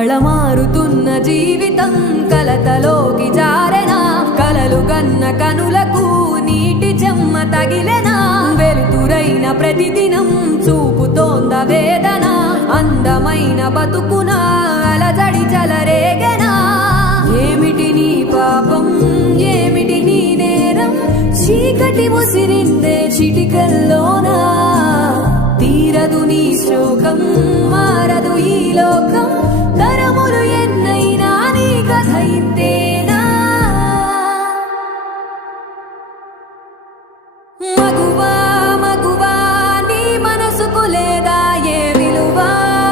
కళమారుతున్న జీవితం కలతలోకి జారెనా కలలు గన్న కనులకు నీటి చెమ్మ తగిలెనా వెలుతురైన ప్రతిదినం చూపుతోంద వేదన అందమైన బతుకున అలజడి చలరేగెనా ఏమిటి నీ పాపం ఏమిటి నీ నేరం చీకటి ముసిరిందే చిటికల్లోనా తీరదు నీ శోకం మారదు ఈ లోకం